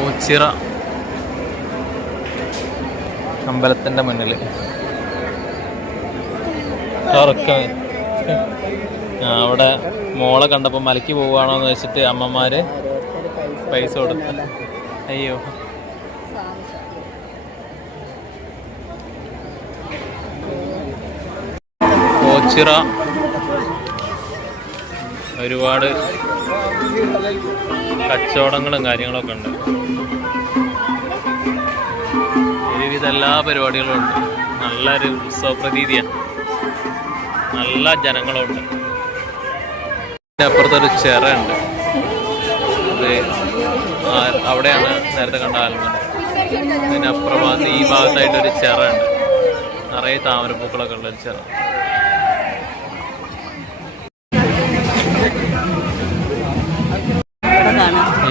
ഓച്ചിറ അമ്പലത്തിൻ്റെ മുന്നിൽ അവിടെ മോളെ കണ്ടപ്പോൾ മലയ്ക്ക് പോവുകയാണോ എന്ന് വെച്ചിട്ട് അമ്മമാർ പൈസ കൊടുത്ത്. അയ്യോ, ഓച്ചിറ ഒരുപാട് കച്ചവടങ്ങളും കാര്യങ്ങളൊക്കെ ഉണ്ട്. ഒരുവിധ എല്ലാ പരിപാടികളും ഉണ്ട്. നല്ലൊരു ഉത്സവ പ്രതീതിയാണ്. നല്ല ജനങ്ങളുണ്ട്. അപ്പുറത്തൊരു ചിറയുണ്ട്. അവിടെയാണ് നേരത്തെ കണ്ട ആൽമരം. അതിനപ്പുറം ഈ ഭാഗത്തായിട്ടൊരു ചിറയുണ്ട്. നിറയെ താമരപ്പൂക്കളൊക്കെ ഉള്ളൊരു ചിറ.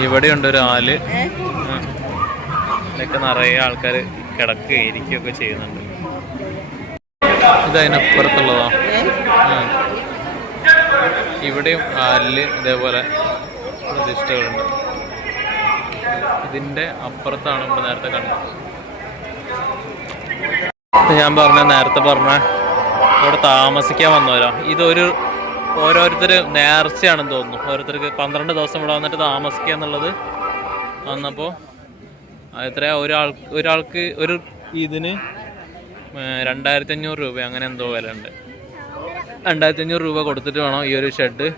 ഇവിടെയുണ്ട് ഒരു ആല്. ഇതൊക്കെ നിറയെ ആൾക്കാർ കിടക്കുകയും ഇരിക്കുകയൊക്കെ ചെയ്യുന്നുണ്ട്. ഇതതിനപ്പുറത്തുള്ളതാ. ഇവിടെയും ആലില് ഇതേപോലെ പ്രതിഷ്ഠകളുണ്ട്. ഇതിൻ്റെ അപ്പുറത്താണ് നമ്മൾ നേരത്തെ കണ്ടത്. ഞാൻ നേരത്തെ പറഞ്ഞ ഇവിടെ താമസിക്കാൻ വന്നവരാ. ഇതൊരു ഓരോരുത്തർ നേർച്ചയാണെന്ന് തോന്നുന്നു. ഓരോരുത്തർക്ക് 12 ദിവസം ഇവിടെ വന്നിട്ട് താമസിക്കുക എന്നുള്ളത് വന്നപ്പോൾ എത്രയാ ഒരാൾക്ക് ഒരു ഇതിന് 2500 രൂപ അങ്ങനെ എന്തോ വില ഉണ്ട്. 2500 രൂപ കൊടുത്തിട്ട് വേണം ഈ ഒരു ഷെഡ്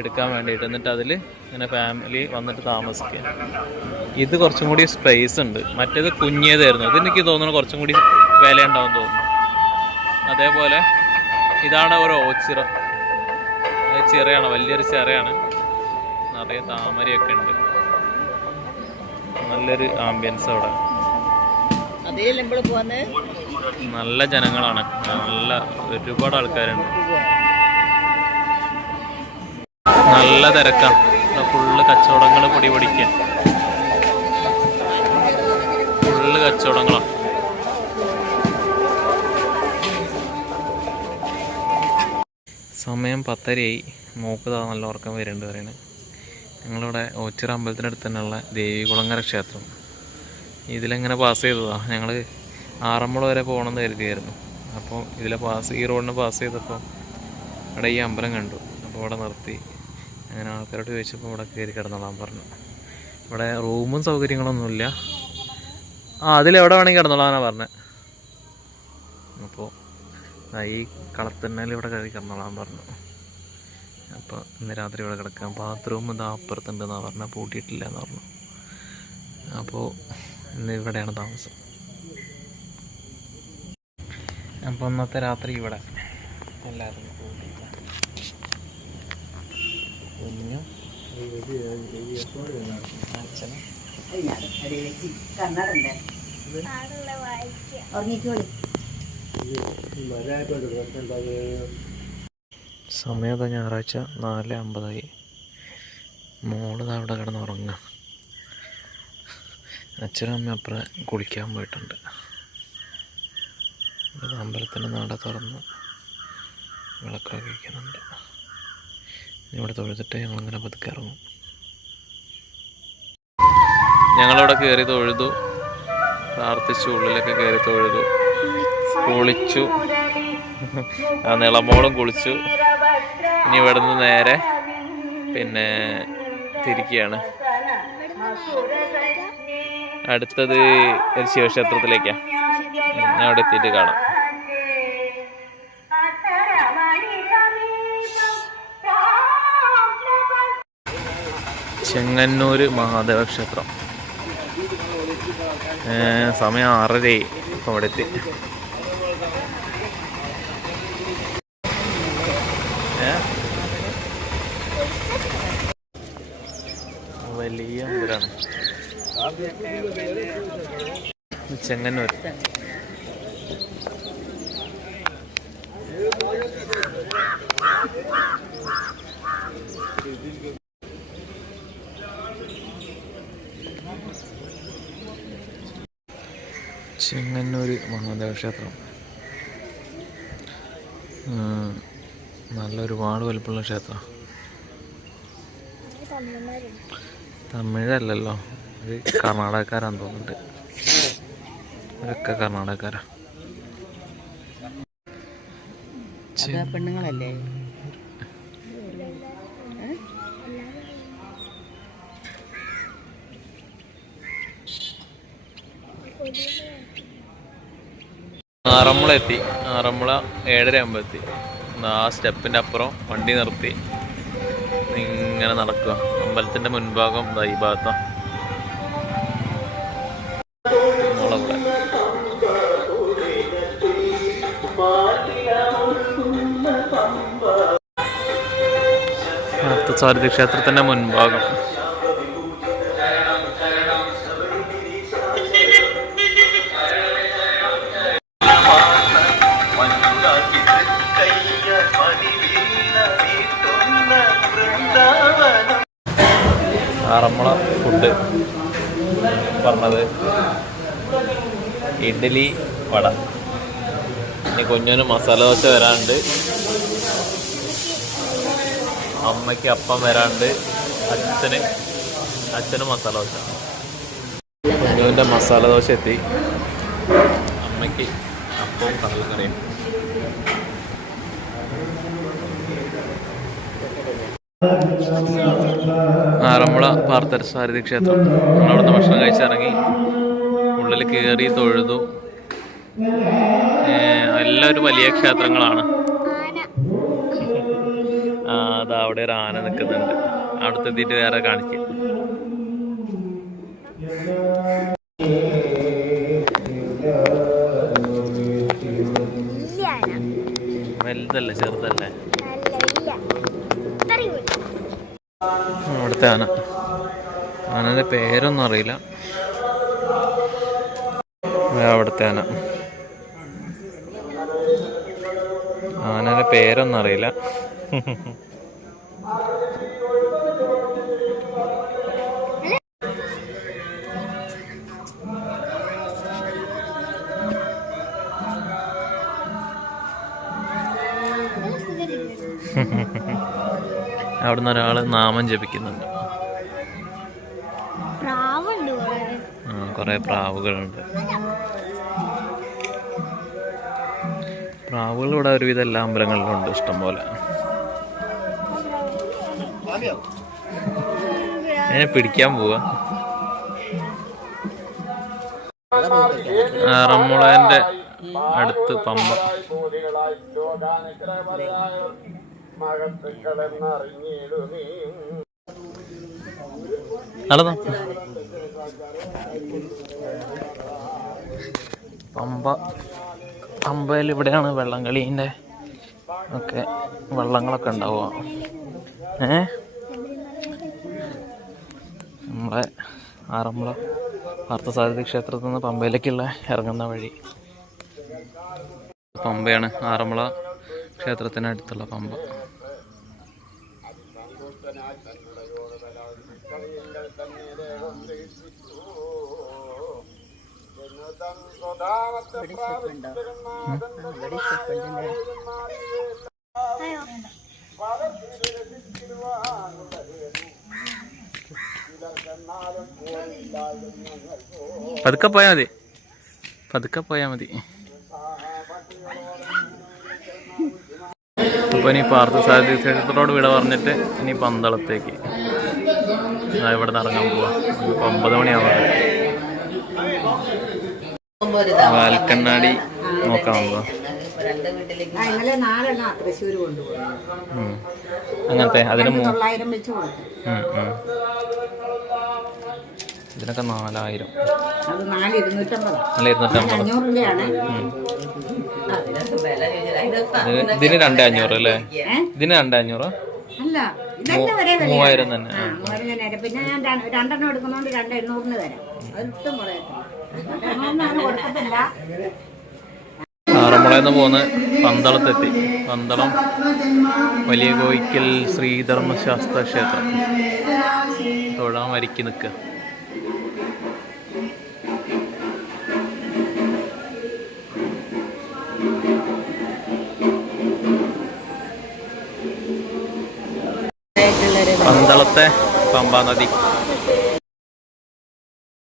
എടുക്കാൻ വേണ്ടിയിട്ട്. എന്നിട്ട് അതിൽ ഇങ്ങനെ ഫാമിലി വന്നിട്ട് താമസിക്കുക. ഇത് കുറച്ചും കൂടി സ്പേസ് ഉണ്ട്. മറ്റേത് കുഞ്ഞേതായിരുന്നു. ഇതെനിക്ക് തോന്നുന്നു കുറച്ചും കൂടി വില ഉണ്ടാവും തോന്നുന്നു. അതേപോലെ ഇതാണ് ഒരു ഓച്ചിറ. ചിറയാണ്, വലിയൊരു ചിറയാണ്. നിറയെ താമരയൊക്കെ ഉണ്ട്. നല്ലൊരു ആംബിയൻസ് അവിടെ. നല്ല ജനങ്ങളാണ്. നല്ല ഒരുപാട് ആൾക്കാരുണ്ട്. നല്ല തിരക്കാണ്. ഫുള്ള് കച്ചവടങ്ങൾ പൊടിക്കുക. ഫുള്ള് കച്ചവടങ്ങളാണ്. സമയം 10:30. മൂക്ക് നല്ല ഉറക്കം വരുന്നുണ്ട് പറയുന്നത്. ഞങ്ങളിവിടെ ഓച്ചിറ അമ്പലത്തിനടുത്ത് തന്നെയുള്ള ദേവികുളങ്ങര ക്ഷേത്രം. ഇതിലെങ്ങനെ പാസ് ചെയ്തതാണ്. ഞങ്ങൾ ആറന്മുള വരെ പോകണമെന്ന് കരുതിയായിരുന്നു. അപ്പോൾ ഈ റോഡിന് പാസ് ചെയ്തപ്പോൾ ഇവിടെ ഈ അമ്പലം കണ്ടു. അപ്പോൾ ഇവിടെ നിർത്തി. അങ്ങനെ ആൾക്കാരോട് ചോദിച്ചപ്പോൾ ഇവിടെ കയറി കിടന്നോളാൻ പറഞ്ഞു. ഇവിടെ റൂമും സൗകര്യങ്ങളൊന്നുമില്ല. അതിലെവിടെ വേണമെങ്കിൽ കിടന്നോളാനാണ് പറഞ്ഞത്. അപ്പോൾ ഈ കളത്തന്നേൽ ഇവിടെ കയറി കിടന്നോളാൻ പറഞ്ഞു. അപ്പോൾ ഇന്ന് രാത്രി ഇവിടെ കിടക്കാം. ബാത്റൂം ഇത് അപ്പുറത്തുണ്ടെന്നാണ് പറഞ്ഞാൽ, പൂട്ടിയിട്ടില്ല എന്ന് പറഞ്ഞു. അപ്പോൾ ഇന്ന് ഇവിടെയാണ് താമസം. അപ്പോൾ ഇന്നത്തെ രാത്രി ഇവിടെ എല്ലാവരും കുഞ്ഞും അച്ഛനും സമയത്ത് ഞായറാഴ്ച 4:50. മോള് അവിടെ കിടന്ന് ഉറങ്ങുക. അച്ഛനും അമ്മ അപ്പുറം കുളിക്കാൻ പോയിട്ടുണ്ട്. അമ്പലത്തിൻ്റെ നട തുറന്ന് വിളക്കൊക്കെ വയ്ക്കുന്നുണ്ട്. ഇവിടെ തൊഴുതിട്ട് ഞങ്ങളിങ്ങനെ പതുക്കെ ഇറങ്ങും. ഞങ്ങളിവിടെ കയറി തൊഴുതു, പ്രാർത്ഥിച്ചു, ഉള്ളിലൊക്കെ കയറി തൊഴുതു, കുളിച്ചു. ആ നിളമോളും കുളിച്ചു. ഇനി ഇവിടെ നിന്ന് നേരെ തിരിക്കുകയാണ്. അടുത്തത് ഒരു ശിവക്ഷേത്രത്തിലേക്കാണ്. ഞാൻ അവിടെ എത്തിയിട്ട് കാണാം. ചെങ്ങന്നൂർ മഹാദേവ ക്ഷേത്രം. സമയം 6:30. ഇപ്പം അവിടെ എത്തി. വലിയ അമ്പലമാണ് ചെങ്ങന്നൂർ. ചെങ്ങന്നൂർ മഹാദേവ ക്ഷേത്രം നല്ല ഒരുപാട് വലുപ്പമുള്ള ക്ഷേത്രം. തമിഴല്ലല്ലോ, ഇത് കർണാടകക്കാരാന്ന് തോന്നുന്നുണ്ട്. ഇവരൊക്കെ കർണാടകക്കാരാ. പെണ്ണുങ്ങളല്ലേ? ആറന്മുള എത്തി. ആറന്മുള 7:30 എത്തി. ആ സ്റ്റെപ്പിൻ്റെ അപ്പുറം വണ്ടി നിർത്തി ഇങ്ങനെ നടക്കുക. അമ്പലത്തിൻ്റെ മുൻഭാഗം ഈ ഭാഗത്താണ്. നമ്മളവിടെ പാർത്ഥസാരഥി ക്ഷേത്രത്തിൻ്റെ മുൻഭാഗം. ആറന്മുള ഫുഡ് പറഞ്ഞത് ഇഡ്ഡലി വട. ഇനി കുഞ്ഞിന് മസാല ദോശ വരാണ്ട്, അമ്മയ്ക്ക് അപ്പം വരാണ്ട്, അച്ഛന് മസാല ദോശ. കുഞ്ഞുവിൻ്റെ മസാല ദോശ എത്തി. അമ്മയ്ക്ക് അപ്പവും കടലക്കറിയും. ആറന്മുള പാർത്ഥസാരഥി ക്ഷേത്രം. നമ്മളവിടുന്ന് ഭക്ഷണം കഴിച്ചിറങ്ങി ഉള്ളിൽ കയറി തൊഴുതു. എല്ലാവരും വലിയ ക്ഷേത്രങ്ങളാണ്. അതാ അവിടെ ഒരു ആന നിൽക്കുന്നുണ്ട്. അടുത്തെത്തിയിട്ട് വേറെ കാണിക്കും. വലുതല്ലേ ചെറുതല്ലേ? അവിടുത്തെ ആന. ആനൻ്റെ പേരൊന്നും അറിയില്ല. അവിടുത്തെ ആനൻ്റെ പേരൊന്നും അറിയില്ല. അവിടുന്ന് ഒരാൾ നാമം ജപിക്കുന്നുണ്ട്. കുറെ പ്രാവുകളുണ്ട്. പ്രാവുകൾ ഇവിടെ ഒരുവിധം എല്ലാ അമ്പലങ്ങളിലും ഉണ്ട്, ഇഷ്ടംപോലെ. അതിനെ പിടിക്കാൻ പോവാ. ആറന്മുളേന്റെ അടുത്ത് പമ്പ. നടന്നോ? പമ്പയിൽ ഇവിടെയാണ് വെള്ളം കളീൻ്റെ ഒക്കെ വെള്ളങ്ങളൊക്കെ ഉണ്ടാവുക. നമ്മളെ ആറന്മുള പാർത്ഥസാരഥി ക്ഷേത്രത്തിൽ നിന്ന് പമ്പയിലേക്കുള്ള ഇറങ്ങുന്ന വഴി. പമ്പയാണ് ആറന്മുള ക്ഷേത്രത്തിനടുത്തുള്ള പമ്പ. പതുക്കെ പോയാ മതി. അപ്പൊ ഇനി പാർത്ഥസാരഥി ക്ഷേത്രത്തോട് വിട പറഞ്ഞിട്ട് ഇനി പന്തളത്തേക്ക് ഇവിടെ നിന്ന് ഇറങ്ങാൻ പോവാ. 9 മണിയാവുന്നത്. വാൽക്കണ്ണാടി നോക്കാൻ പോവാ. അങ്ങനത്തെ അതിന് ഇതിനൊക്കെ 4000. ഇതിന് 2500 അല്ലേ? ഇതിന് 2500. 3000 തന്നെ. പിന്നെ ഞാൻ 2 എടുക്കുന്നോണ്ട് 2,800 തരാം. ഒട്ടും കൊടുക്കത്തില്ല. ആറന്മുളയിൽ നിന്ന് പോന്ന് പന്തളത്തെത്തി. പന്തളം വലിയ കോയിക്കൽ ശ്രീധർമ്മശാസ്ത്ര ക്ഷേത്രം തൊഴാൻ വരിക്ക് നിൽക്കുക. പന്തളത്തെ പമ്പാ നദി.